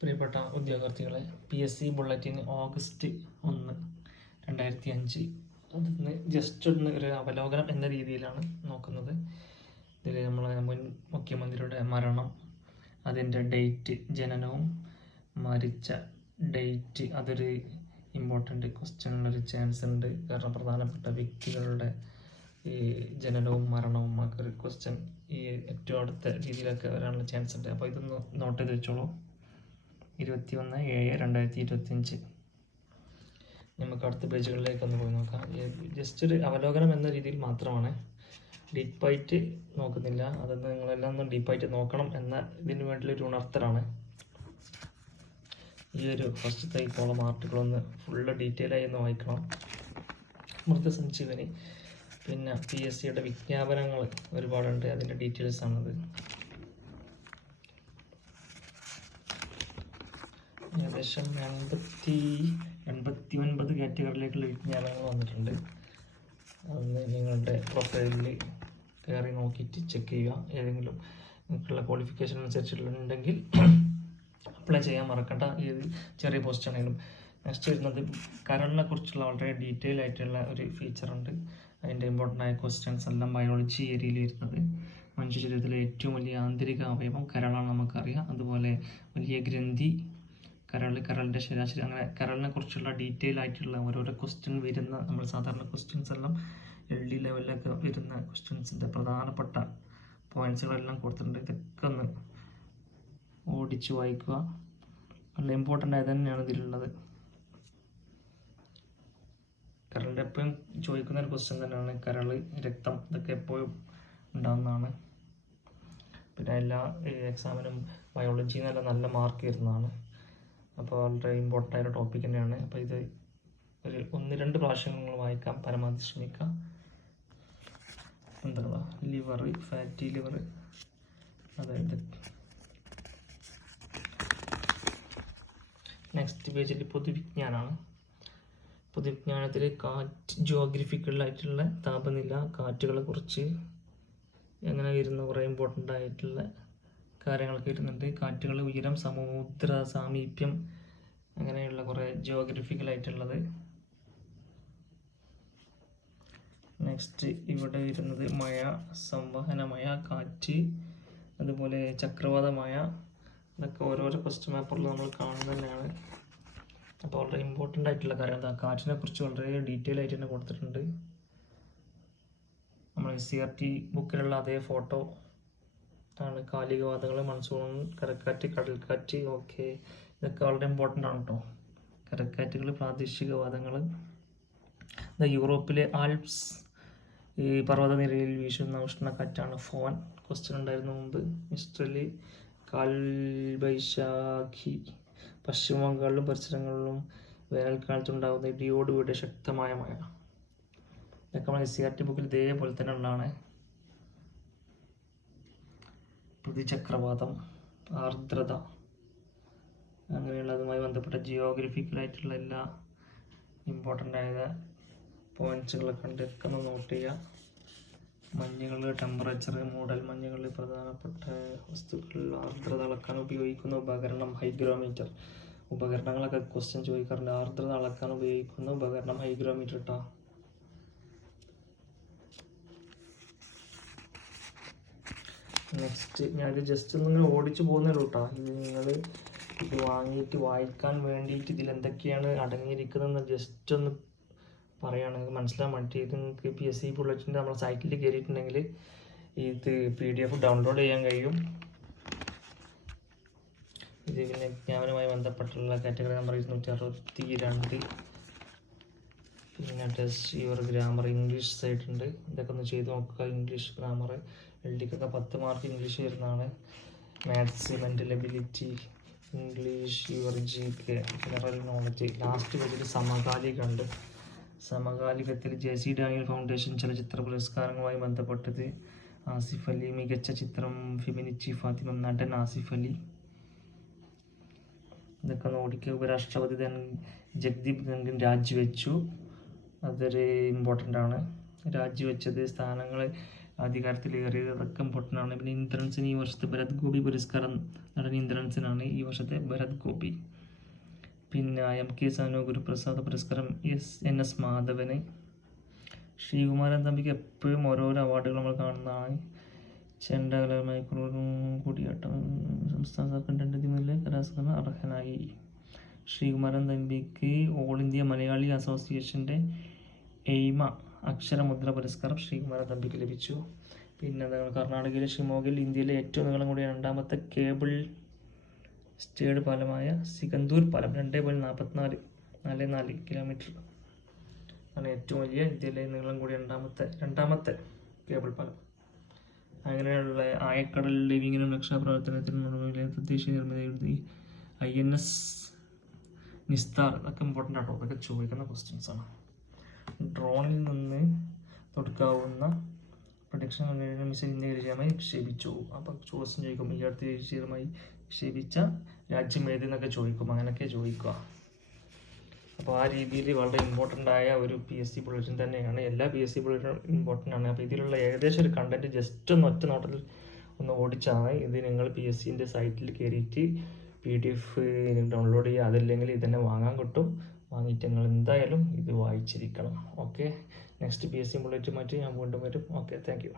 പ്രിയപ്പെട്ട ഉദ്യോഗാർത്ഥികളെ, PSC bulletin August 1, 2005 അതൊന്ന് just ഒരു അവലോകനം എന്ന രീതിയിലാണ് നോക്കുന്നത്. ഇതിൽ നമ്മളെ മുൻ മുഖ്യമന്ത്രിയുടെ മരണം, അതിൻ്റെ ഡേറ്റ്, ജനനവും മരിച്ച ഡേറ്റ്, അതൊരു ഇമ്പോർട്ടൻ്റ് ക്വസ്റ്റ്യനുള്ളൊരു ചാൻസ് ഉണ്ട്. കാരണം പ്രധാനപ്പെട്ട വ്യക്തികളുടെ ഈ ജനനവും മരണവും ഒക്കെ ഒരു ക്വസ്റ്റ്യൻ ഈ ഏറ്റവും അടുത്ത രീതിയിലൊക്കെ വരാനുള്ള ചാൻസ് ഉണ്ട്. അപ്പോൾ ഇതൊന്ന് നോട്ട് ചെയ്ത് വെച്ചോളൂ. 21/7/2025. നമുക്ക് അടുത്ത പേജുകളിലേക്ക് ഒന്ന് പോയി നോക്കാം. ജസ്റ്റ് ഒരു അവലോകനം എന്ന രീതിയിൽ മാത്രമാണ്, ഡീപ്പായിട്ട് നോക്കുന്നില്ല. അതൊന്ന് നിങ്ങളെല്ലാം ഒന്ന് ഡീപ്പായിട്ട് നോക്കണം എന്ന ഇതിന് വേണ്ടിയൊരു ഉണർത്തലാണ്. ഈ ഒരു ഫസ്റ്റത്തെ ഈ കോളം ആർട്ടിക്കിളൊന്ന് ഫുള്ള് ഡീറ്റെയിലായി ഒന്ന് വായിക്കണം. മൃതസഞ്ജീവനി, പിന്നെ PSCയുടെ വിജ്ഞാപനങ്ങൾ ഒരുപാടുണ്ട്, അതിൻ്റെ ഡീറ്റെയിൽസ് ആണത്. ഏകദേശം 89 കാറ്റഗറിയിലേക്കുള്ള വിജ്ഞാപനങ്ങൾ വന്നിട്ടുണ്ട്. അതൊന്ന് നിങ്ങളുടെ പ്രൊഫൈലിൽ കയറി നോക്കിയിട്ട് ചെക്ക് ചെയ്യുക. ഏതെങ്കിലും നിങ്ങൾക്കുള്ള ക്വാളിഫിക്കേഷൻ അനുസരിച്ചുണ്ടെങ്കിൽ അപ്ലൈ ചെയ്യാൻ മറക്കണ്ട, ഏത് ചെറിയ പോസ്റ്റ് ആണെങ്കിലും. നെക്സ്റ്റ് വരുന്നത് കരളിനെ കുറിച്ചുള്ള വളരെ ഡീറ്റെയിൽ ആയിട്ടുള്ള ഒരു ഫീച്ചറുണ്ട്. അതിൻ്റെ ഇമ്പോർട്ടൻ്റ് ആയ ക്വസ്റ്റ്യൻസ് എല്ലാം ബയോളജി ഏരിയയിൽ വരുന്നത്. മനുഷ്യ ശരീരത്തിലെ ഏറ്റവും വലിയ ആന്തരിക അവയവം കരളാണ്, നമുക്കറിയാം. അതുപോലെ വലിയ ഗ്രന്ഥി കരളിൻ്റെ ശരാശരി, അങ്ങനെ കരളിനെ കുറിച്ചുള്ള ഡീറ്റെയിൽ ആയിട്ടുള്ള ഓരോരോ ക്വസ്റ്റ്യൻ വരുന്ന, നമ്മൾ സാധാരണ ക്വസ്റ്റ്യൻസ് എല്ലാം LD ലെവലിലൊക്കെ വരുന്ന ക്വസ്റ്റ്യൻസിൻ്റെ പ്രധാനപ്പെട്ട പോയിൻറ്റ്സുകളെല്ലാം കൊടുത്തിട്ടുണ്ട്. ഇതൊക്കെ ഒന്ന് ഓടിച്ച് വായിക്കുക. നല്ല ഇമ്പോർട്ടൻ്റ് ആയത് തന്നെയാണ് ഇതിലുള്ളത്. കരളിൻ്റെ എപ്പോഴും ചോദിക്കുന്ന ഒരു ക്വസ്റ്റ്യൻ തന്നെയാണ്. കരൾ, രക്തം, ഇതൊക്കെ എപ്പോഴും ഉണ്ടാകുന്നതാണ്. പിന്നെ എല്ലാ എക്സാമിനും ബയോളജി നല്ല മാർക്ക് വരുന്നതാണ്. അപ്പോൾ വളരെ ഇമ്പോർട്ടൻ്റ് ആയ ടോപ്പിക് തന്നെയാണ്. അപ്പോൾ ഇത് ഒരു 1-2 പ്രാവശ്യം നിങ്ങൾ വായിക്കാൻ പരമാവധി ശ്രമിക്കുക. എന്താ ലിവർ, ഫാറ്റി ലിവർ, അതായത് നെക്സ്റ്റ് പേജിൽ പൊതുവിജ്ഞാനമാണ്. പൊതുവിജ്ഞാനത്തിൽ ജിയോഗ്രഫിക്കലായിട്ടുള്ള താപനില, കാറ്റുകളെ കുറിച്ച് എങ്ങനെ വരുന്ന കുറേ ഇമ്പോർട്ടൻ്റ് ആയിട്ടുള്ള കാര്യങ്ങളൊക്കെ വരുന്നുണ്ട്. കാറ്റുകൾ, ഉയരം, സമുദ്ര സാമീപ്യം, അങ്ങനെയുള്ള കുറേ ജിയോഗ്രഫിക്കലായിട്ടുള്ളത്. നെക്സ്റ്റ് ഇവിടെ വരുന്നത് മഴ, സംവഹനമഴ, കാറ്റ്, അതുപോലെ ചക്രവാതമഴ, ഇതൊക്കെ ഓരോരോ ക്വസ്റ്റ്യൻ പേപ്പറിൽ നമ്മൾ കാണുന്നത് തന്നെയാണ്. അപ്പോൾ വളരെ ഇമ്പോർട്ടൻ്റ് ആയിട്ടുള്ള കാര്യം, കാറ്റിനെ കുറിച്ച് വളരെ ഡീറ്റെയിൽ ആയിട്ട് തന്നെ കൊടുത്തിട്ടുണ്ട്. നമ്മൾ CRT ബുക്കിലുള്ള അതേ ഫോട്ടോ ആണ്. കാലികവാതങ്ങൾ, മൺസൂൺ, കരക്കാറ്റ്, കടൽക്കാറ്റ്, ഓക്കെ, ഇതൊക്കെ വളരെ ഇമ്പോർട്ടൻ്റ് ആണ് കേട്ടോ. കരക്കാറ്റുകൾ, പ്രാദേശികവാദങ്ങൾ, യൂറോപ്പിലെ ആൽപ്സ്, ഈ പർവ്വതനിരയിൽ വീശുന്ന ഉഷ്ണക്കാറ്റാണ് ഫോൻ, ക്വസ്റ്റ്യൻ ഉണ്ടായിരുന്നു മുമ്പ്. ഹിസ്റ്ററിൽ കാൽബൈശാഖി, പശ്ചിമ ബംഗാളിലും പരിസരങ്ങളിലും വേനൽക്കാലത്തുണ്ടാകുന്ന ഇടിയോടുകൂടിയ ശക്തമായ മഴ, ഇതൊക്കെ നമ്മൾ CRT ബുക്കിൽ ഇതേപോലെ തന്നെ ഉള്ളതാണ്. പ്രതിചക്രവാതം, ആർദ്രത, അങ്ങനെയുള്ളതുമായി ബന്ധപ്പെട്ട ജിയോഗ്രഫിക്കലായിട്ടുള്ള എല്ലാ ഇമ്പോർട്ടൻ്റ് ആയ പോയിൻറ്റ്സുകളൊക്കെ ഉണ്ട്, ഒക്കെ ഒന്ന് നോട്ട് ചെയ്യുക. മഞ്ഞുകൾ, ടെമ്പറേച്ചർ, മൂടൽ മഞ്ഞുകൾ, പ്രധാനപ്പെട്ട വസ്തുക്കൾ, ആർദ്രത അളക്കാൻ ഉപയോഗിക്കുന്ന ഉപകരണം ഹൈഗ്രോമീറ്റർ. ഉപകരണങ്ങളൊക്കെ ക്വസ്റ്റ്യൻ ചോദിക്കാറുണ്ട്. ആർദ്രത അളക്കാൻ ഉപയോഗിക്കുന്ന ഉപകരണം ഹൈഗ്രോമീറ്റർ കേട്ടോ. നെക്സ്റ്റ് ഞാനിത് ജസ്റ്റ് ഒന്നിങ്ങനെ ഓടിച്ചു പോകുന്നേ കേട്ടോ. ഇത് നിങ്ങൾ ഇത് വാങ്ങിയിട്ട് വായിക്കാൻ വേണ്ടിയിട്ട് ഇതിൽ എന്തൊക്കെയാണ് അടങ്ങിയിരിക്കുന്നതെന്ന് ജസ്റ്റ് ഒന്ന് പറയുകയാണെങ്കിൽ മനസ്സിലാൻ വേണ്ടി. ഇത് നിങ്ങൾക്ക് PSC ബുള്ളറ്റിൻ്റെ നമ്മുടെ സൈറ്റിൽ കയറിയിട്ടുണ്ടെങ്കിൽ ഇത് PDF ഡൗൺലോഡ് ചെയ്യാൻ കഴിയും. ഇത് പിന്നെ വിജ്ഞാപനവുമായി ബന്ധപ്പെട്ടുള്ള കാറ്റഗറി നമ്പർ 262. പിന്നെ test your grammar, English site ഉണ്ട്, ഇതൊക്കെ ഒന്ന് ചെയ്ത് നോക്കുക. ഇംഗ്ലീഷ് ഗ്രാമർ, LDക്കൊക്കെ 10 മാർക്ക് ഇംഗ്ലീഷ് വരുന്നതാണ്. Maths, mental ability, English, your GK, general knowledge. Last പേജിൽ സമകാലിക ഉണ്ട്. സമകാലികത്തിൽ JC ഡാനിയൽ ഫൗണ്ടേഷൻ ചലച്ചിത്ര പുരസ്കാരങ്ങളുമായി ബന്ധപ്പെട്ടത് ആസിഫ് അലി, മികച്ച ചിത്രം ഫെമിനിച്ചി ഫാത്തിമ, നടൻ ആസിഫ് അലി, ഇതൊക്കെ നോടിക്കുക. ഉപരാഷ്ട്രപതി ജഗ്ദീപ് ധൻഖർ രാജിവെച്ചു, അതൊരു ഇമ്പോർട്ടൻ്റ് ആണ്. രാജിവെച്ചത് സ്ഥാനങ്ങൾ അധികാരത്തിലേറിയത്, അതൊക്കെ ഇമ്പോർട്ടൻ്റ് ആണ്. പിന്നെ ഇന്ദ്രൻസിന് ഈ വർഷത്തെ ഭരത് ഗോപി പുരസ്കാരം നടൻ ഇന്ദ്രൻസിനാണ് ഈ വർഷത്തെ ഭരത് ഗോപി. പിന്നെ MK സാനു ഗുരുപ്രസാദ് പുരസ്കാരം NS മാധവന്. ശ്രീകുമാരൻ തമ്പിക്ക് എപ്പോഴും ഓരോരോ അവാർഡുകൾ നമ്മൾ കാണുന്നതാണ്. ചെണ്ടകലമായി കൂടിയാട്ടം സംസ്ഥാന സർക്കാർ 2003 കലാസ്കരണ അർഹനായി. ശ്രീകുമാരൻ തമ്പിക്ക് ഓൾ ഇന്ത്യ മലയാളി അസോസിയേഷൻ്റെ എയ്മ അക്ഷരമുദ്ര പുരസ്കാരം ശ്രീകുമാരൻ തമ്പിക്ക് ലഭിച്ചു. പിന്നെ കർണാടകയിലെ ഷിമോഗയിൽ ഇന്ത്യയിലെ ഏറ്റവും നീളം കൂടിയ രണ്ടാമത്തെ കേബിൾ സ്റ്റേഡ് പാലമായ സികന്ദൂർ പാലം 2.44 കിലോമീറ്റർ ആണ് ഏറ്റവും വലിയ ഇന്ത്യയിലെ നീളം കൂടിയ രണ്ടാമത്തെ കേബിൾ പാലം. അങ്ങനെയുള്ള ആയക്കടൽ ലിവിങ്ങിനും രക്ഷാപ്രവർത്തനത്തിനും തദ്ദേശീയ നിർമ്മിതി INS നിസ്താർ, അതൊക്കെ ഇമ്പോർട്ടൻ്റ് ആട്ടോ, അതൊക്കെ ചോദിക്കുന്ന ക്വസ്റ്റ്യൻസ് ആണ്. ഡ്രോണിൽ നിന്ന് തൊടുക്കാവുന്ന പ്രൊഡക്ഷൻ മിസൈൽ ഇന്ത്യ വിജയമായി വിക്ഷേപിച്ചു. അപ്പോൾ ചോദ്യം ചോദിക്കും, ഈ അടുത്ത് വിജയമായി വിക്ഷേപിച്ച രാജ്യം ഏതെന്നൊക്കെ ചോദിക്കും, അങ്ങനെയൊക്കെ ചോദിക്കുക. അപ്പോൾ ആ രീതിയിൽ വളരെ ഇമ്പോർട്ടൻ്റ് ആയ ഒരു PSC ബുള്ളറ്റിൻ തന്നെയാണ്. എല്ലാ PSC ബുള്ളറ്റിനും ഇമ്പോർട്ടൻ്റ് ആണ്. അപ്പോൾ ഇതിലുള്ള ഏകദേശം ഒരു കണ്ടന്റ് ജസ്റ്റ് ഒറ്റ നോട്ടത്തിൽ ഒന്ന് ഓടിച്ചാണ്. ഇത് നിങ്ങൾ PSCൻ്റെ സൈറ്റിൽ കയറിയിട്ട് PDF ഡൗൺലോഡ് ചെയ്യുക. അതല്ലെങ്കിൽ ഇതന്നെ വാങ്ങാൻ കിട്ടും. വാങ്ങിയിട്ട് നിങ്ങൾ എന്തായാലും ഇത് വായിച്ചിരിക്കണം. ഓക്കെ, നെക്സ്റ്റ് PSC ബുള്ളറ്റുമായിട്ട് ഞാൻ വീണ്ടും വരും. Okay, thank you.